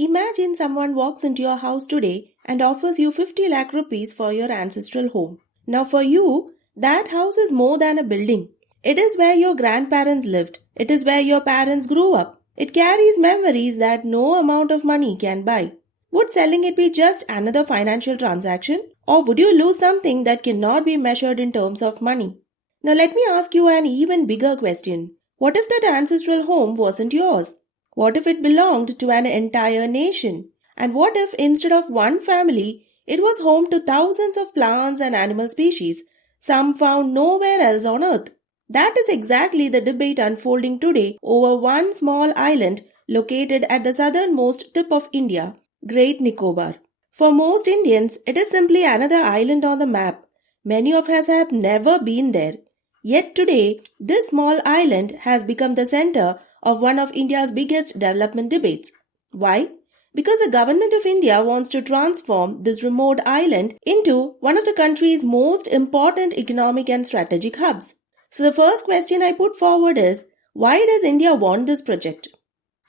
Imagine someone walks into your house today and offers you 50 lakh rupees for your ancestral home. Now, for you, that house is more than a building. It is where your grandparents lived. It is where your parents grew up. It carries memories that no amount of money can buy. Would selling it be just another financial transaction? Or would you lose something that cannot be measured in terms of money? Now, let me ask you an even bigger question. What if that ancestral home wasn't yours? What if it belonged to an entire nation? And what if instead of one family, it was home to thousands of plants and animal species, some found nowhere else on earth? That is exactly the debate unfolding today over one small island located at the southernmost tip of India, Great Nicobar. For most Indians, it is simply another island on the map. Many of us have never been there. Yet today, this small island has become the center of one of India's biggest development debates. Why? Because the government of India wants to transform this remote island into one of the country's most important economic and strategic hubs. So the first question I put forward is, why does India want this project?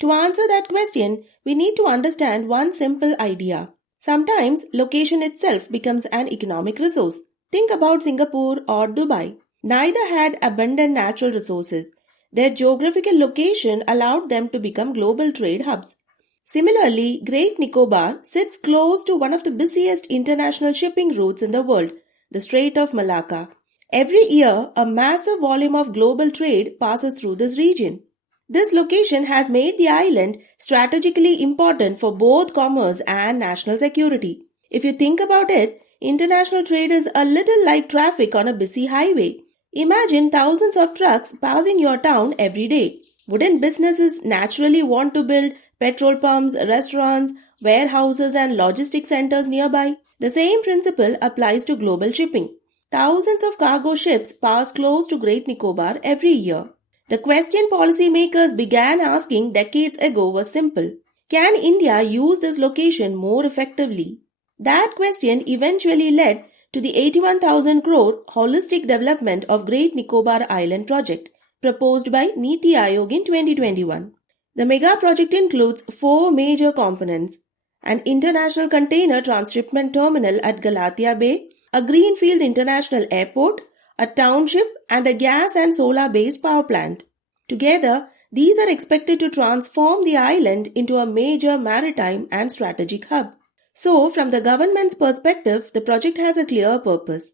To answer that question, we need to understand one simple idea. Sometimes location itself becomes an economic resource. Think about Singapore or Dubai. Neither had abundant natural resources. Their geographical location allowed them to become global trade hubs. Similarly, Great Nicobar sits close to one of the busiest international shipping routes in the world, the Strait of Malacca. Every year, a massive volume of global trade passes through this region. This location has made the island strategically important for both commerce and national security. If you think about it, international trade is a little like traffic on a busy highway. Imagine thousands of trucks passing your town every day. Wouldn't businesses naturally want to build petrol pumps, restaurants, warehouses, and logistics centers nearby? The same principle applies to global shipping. Thousands of cargo ships pass close to Great Nicobar every year. The question policymakers began asking decades ago was simple. Can India use this location more effectively? That question eventually led to the 81,000 crore holistic development of Great Nicobar Island project proposed by Niti Aayog in 2021. The mega project includes 4 major components: an international container transshipment terminal at Galatia Bay, a greenfield international airport, a township, and a gas and solar-based power plant. Together, these are expected to transform the island into a major maritime and strategic hub. So, from the government's perspective, the project has a clear purpose.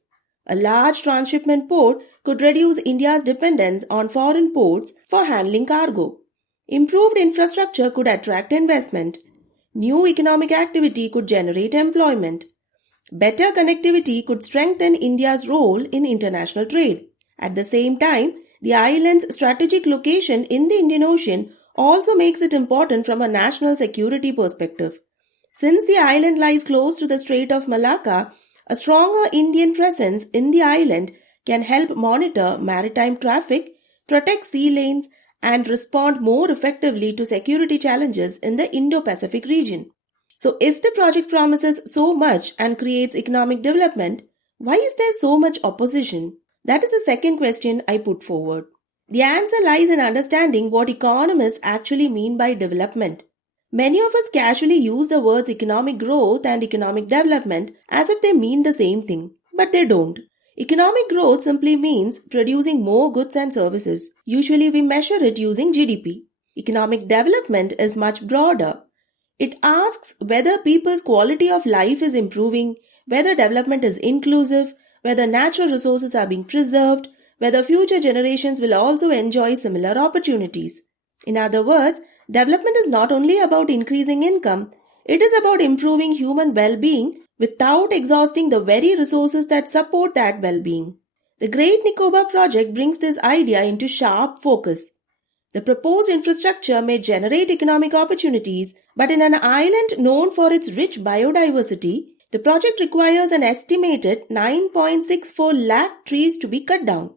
A large transshipment port could reduce India's dependence on foreign ports for handling cargo. Improved infrastructure could attract investment. New economic activity could generate employment. Better connectivity could strengthen India's role in international trade. At the same time, the island's strategic location in the Indian Ocean also makes it important from a national security perspective. Since the island lies close to the Strait of Malacca, a stronger Indian presence in the island can help monitor maritime traffic, protect sea lanes, and respond more effectively to security challenges in the Indo-Pacific region. So if the project promises so much and creates economic development, why is there so much opposition? That is the second question I put forward. The answer lies in understanding what economists actually mean by development. Many of us casually use the words economic growth and economic development as if they mean the same thing, but they don't. Economic growth simply means producing more goods and services. Usually we measure it using GDP. Economic development is much broader. It asks whether people's quality of life is improving, whether development is inclusive, whether natural resources are being preserved, whether future generations will also enjoy similar opportunities. In other words, development is not only about increasing income, it is about improving human well-being without exhausting the very resources that support that well-being. The Great Nicobar Project brings this idea into sharp focus. The proposed infrastructure may generate economic opportunities, but in an island known for its rich biodiversity, the project requires an estimated 9.64 lakh trees to be cut down.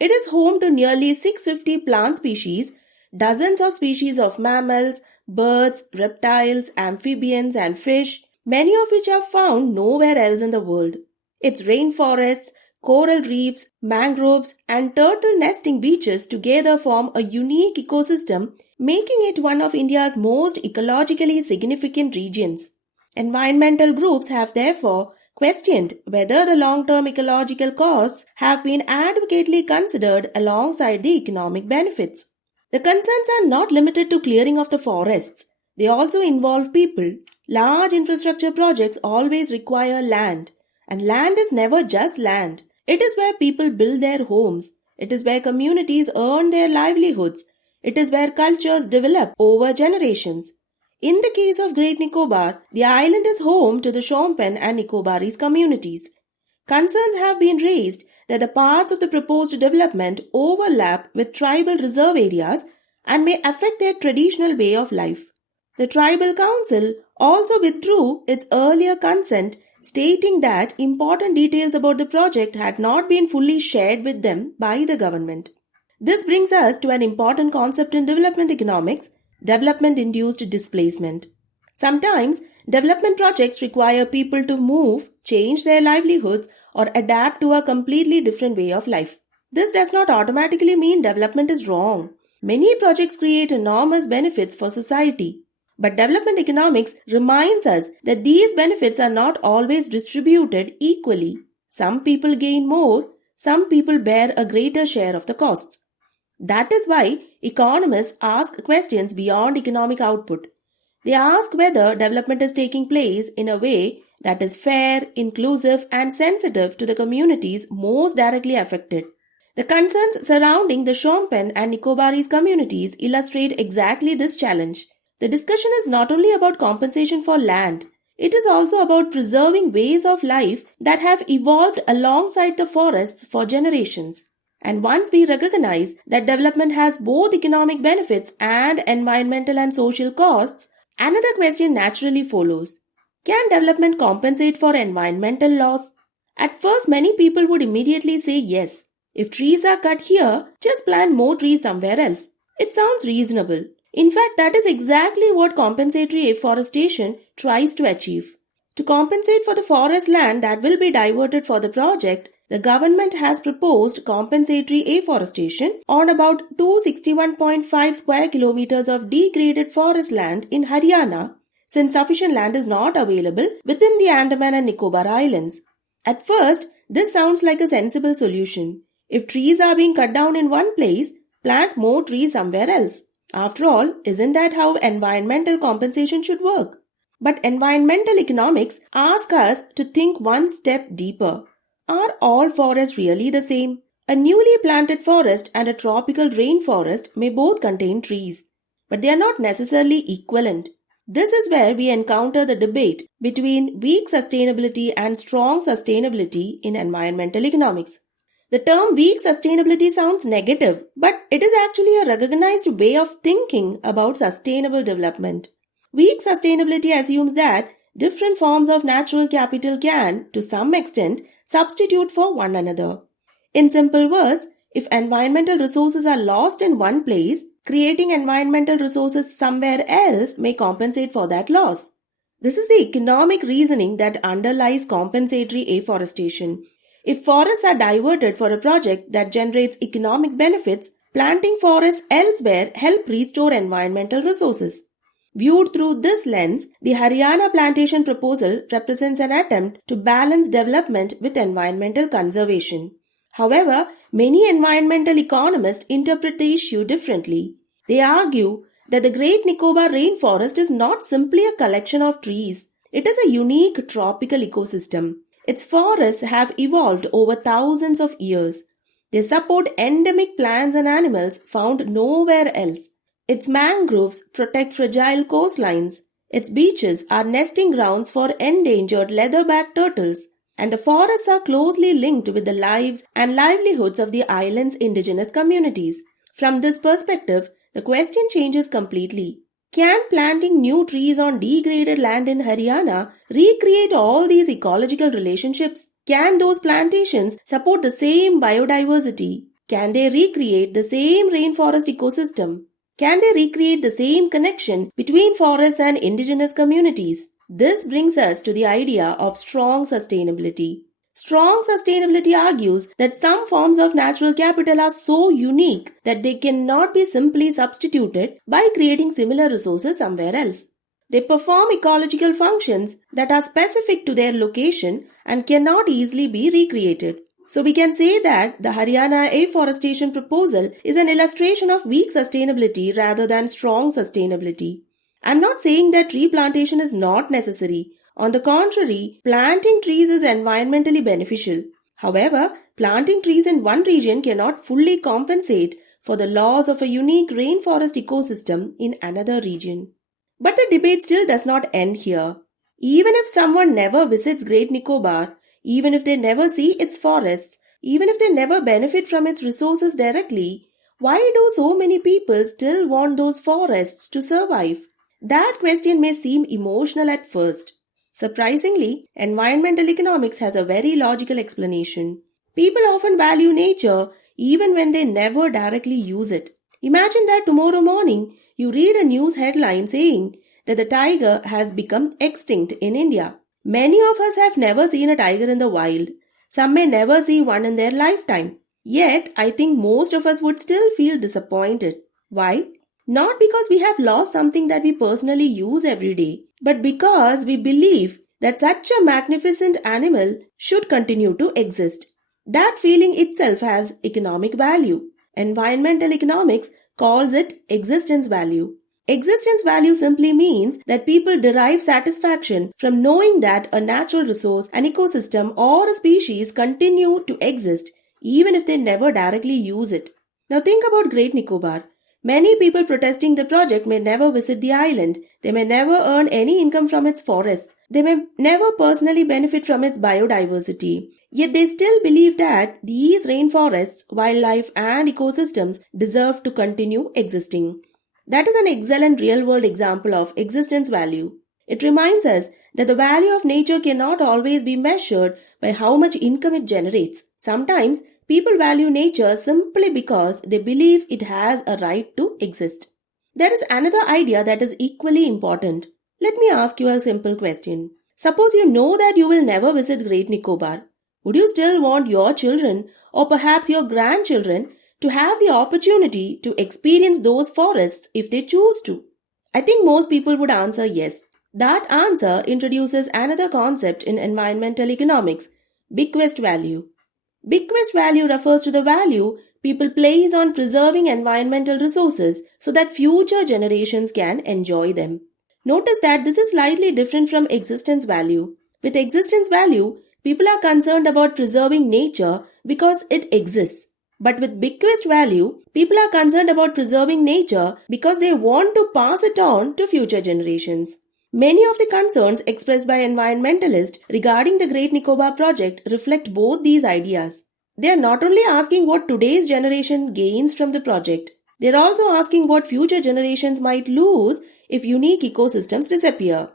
It is home to nearly 650 plant species, dozens of species of mammals, birds, reptiles, amphibians, and fish, many of which are found nowhere else in the world. Its rainforests, coral reefs, mangroves, and turtle nesting beaches together form a unique ecosystem making it one of India's most ecologically significant regions. Environmental groups have therefore questioned whether the long-term ecological costs have been adequately considered alongside the economic benefits. The concerns are not limited to clearing of the forests. They also involve people. Large infrastructure projects always require land, and land is never just land. It is where people build their homes. It is where communities earn their livelihoods. It is where cultures develop over generations. In the case of Great Nicobar, the island is home to the Shompen and Nicobarese communities. Concerns have been raised that the parts of the proposed development overlap with tribal reserve areas and may affect their traditional way of life. The Tribal Council also withdrew its earlier consent, stating that important details about the project had not been fully shared with them by the government. This brings us to an important concept in development economics: development-induced displacement. Sometimes, development projects require people to move, change their livelihoods, or adapt to a completely different way of life. This does not automatically mean development is wrong. Many projects create enormous benefits for society. But development economics reminds us that these benefits are not always distributed equally. Some people gain more, some people bear a greater share of the costs. That is why economists ask questions beyond economic output. They ask whether development is taking place in a way that is fair, inclusive, and sensitive to the communities most directly affected. The concerns surrounding the Shompen and Nicobarese communities illustrate exactly this challenge. The discussion is not only about compensation for land, it is also about preserving ways of life that have evolved alongside the forests for generations. And once we recognize that development has both economic benefits and environmental and social costs, another question naturally follows. Can development compensate for environmental loss? At first, many people would immediately say yes. If trees are cut here, just plant more trees somewhere else. It sounds reasonable. In fact, that is exactly what compensatory afforestation tries to achieve. To compensate for the forest land that will be diverted for the project, the government has proposed compensatory afforestation on about 261.5 square kilometers of degraded forest land in Haryana, since sufficient land is not available within the Andaman and Nicobar Islands. At first, this sounds like a sensible solution. If trees are being cut down in one place, plant more trees somewhere else. After all, isn't that how environmental compensation should work? But environmental economics asks us to think one step deeper. Are all forests really the same? A newly planted forest and a tropical rainforest may both contain trees, but they are not necessarily equivalent. This is where we encounter the debate between weak sustainability and strong sustainability in environmental economics. The term weak sustainability sounds negative, but it is actually a recognized way of thinking about sustainable development. Weak sustainability assumes that different forms of natural capital can, to some extent, substitute for one another. In simple words, if environmental resources are lost in one place, creating environmental resources somewhere else may compensate for that loss. This is the economic reasoning that underlies compensatory afforestation. If forests are diverted for a project that generates economic benefits, planting forests elsewhere help restore environmental resources. Viewed through this lens, the Haryana plantation proposal represents an attempt to balance development with environmental conservation. However, many environmental economists interpret the issue differently. They argue that the Great Nicobar rainforest is not simply a collection of trees. It is a unique tropical ecosystem. Its forests have evolved over thousands of years. They support endemic plants and animals found nowhere else. Its mangroves protect fragile coastlines. Its beaches are nesting grounds for endangered leatherback turtles. And the forests are closely linked with the lives and livelihoods of the island's indigenous communities. From this perspective, the question changes completely. Can planting new trees on degraded land in Haryana recreate all these ecological relationships? Can those plantations support the same biodiversity? Can they recreate the same rainforest ecosystem? Can they recreate the same connection between forests and indigenous communities? This brings us to the idea of strong sustainability. Strong sustainability argues that some forms of natural capital are so unique that they cannot be simply substituted by creating similar resources somewhere else. They perform ecological functions that are specific to their location and cannot easily be recreated. So we can say that the Haryana afforestation proposal is an illustration of weak sustainability rather than strong sustainability. I'm not saying that tree plantation is not necessary. On the contrary, planting trees is environmentally beneficial. However, planting trees in one region cannot fully compensate for the loss of a unique rainforest ecosystem in another region. But the debate still does not end here. Even if someone never visits Great Nicobar, even if they never see its forests, even if they never benefit from its resources directly, why do so many people still want those forests to survive? That question may seem emotional at first. Surprisingly, environmental economics has a very logical explanation. People often value nature even when they never directly use it. Imagine that tomorrow morning you read a news headline saying that the tiger has become extinct in India. Many of us have never seen a tiger in the wild. Some may never see one in their lifetime. Yet, I think most of us would still feel disappointed. Why? Not because we have lost something that we personally use every day, but because we believe that such a magnificent animal should continue to exist. That feeling itself has economic value. Environmental economics calls it existence value. Existence value simply means that people derive satisfaction from knowing that a natural resource, an ecosystem, or a species continue to exist even if they never directly use it. Now think about Great Nicobar. Many people protesting the project may never visit the island. They may never earn any income from its forests. They may never personally benefit from its biodiversity. Yet they still believe that these rainforests, wildlife, and ecosystems deserve to continue existing. That is an excellent real-world example of existence value. It reminds us that the value of nature cannot always be measured by how much income it generates. Sometimes, people value nature simply because they believe it has a right to exist. There is another idea that is equally important. Let me ask you a simple question. Suppose you know that you will never visit Great Nicobar. Would you still want your children or perhaps your grandchildren to have the opportunity to experience those forests if they choose to? I think most people would answer yes. That answer introduces another concept in environmental economics, bequest value. Bequest value refers to the value people place on preserving environmental resources so that future generations can enjoy them. Notice that this is slightly different from existence value. With existence value, people are concerned about preserving nature because it exists. But with bequest value, people are concerned about preserving nature because they want to pass it on to future generations. Many of the concerns expressed by environmentalists regarding the Great Nicobar Project reflect both these ideas. They are not only asking what today's generation gains from the project, they are also asking what future generations might lose if unique ecosystems disappear.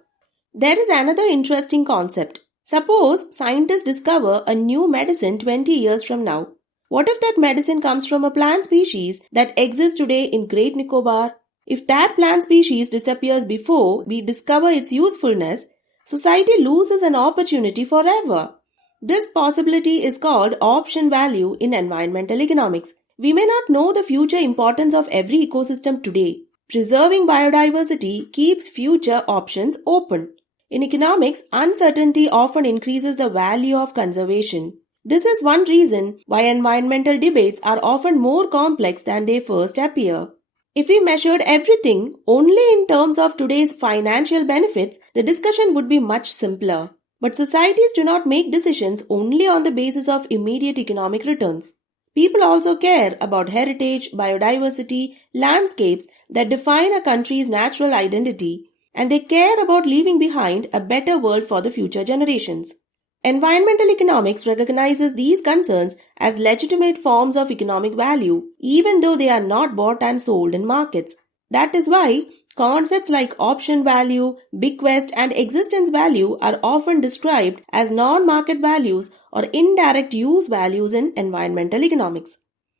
There is another interesting concept. Suppose scientists discover a new medicine 20 years from now. What if that medicine comes from a plant species that exists today in Great Nicobar? If that plant species disappears before we discover its usefulness, society loses an opportunity forever. This possibility is called option value in environmental economics. We may not know the future importance of every ecosystem today. Preserving biodiversity keeps future options open. In economics, uncertainty often increases the value of conservation. This is one reason why environmental debates are often more complex than they first appear. If we measured everything only in terms of today's financial benefits, the discussion would be much simpler. But societies do not make decisions only on the basis of immediate economic returns. People also care about heritage, biodiversity, landscapes that define a country's natural identity, and they care about leaving behind a better world for the future generations. Environmental economics recognizes these concerns as legitimate forms of economic value, even though they are not bought and sold in markets. That is why concepts like option value, bequest, and existence value are often described as non-market values or indirect use values in environmental economics.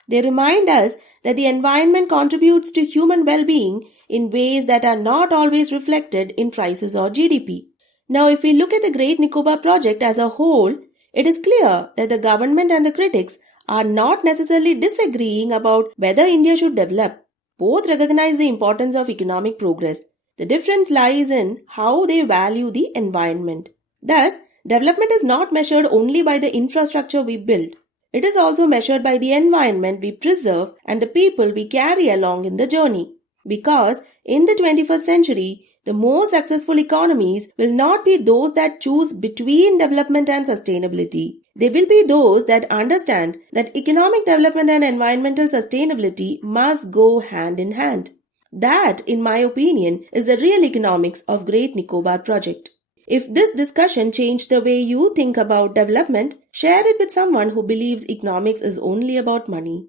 They remind us that the environment contributes to human well-being in ways that are not always reflected in prices or GDP. Now, if we look at the Great Nicobar Project as a whole, It is clear that the government and the critics are not necessarily disagreeing about whether India should develop. Both recognize the importance of economic progress. The difference lies in how they value the environment. Thus, development is not measured only by the infrastructure we build. It is also measured by the environment we preserve and the people we carry along in the journey. Because in the 21st century, the most successful economies will not be those that choose between development and sustainability. They will be those that understand that economic development and environmental sustainability must go hand in hand. That, in my opinion, is the real economics of Great Nicobar Project. If this discussion changed the way you think about development, share it with someone who believes economics is only about money.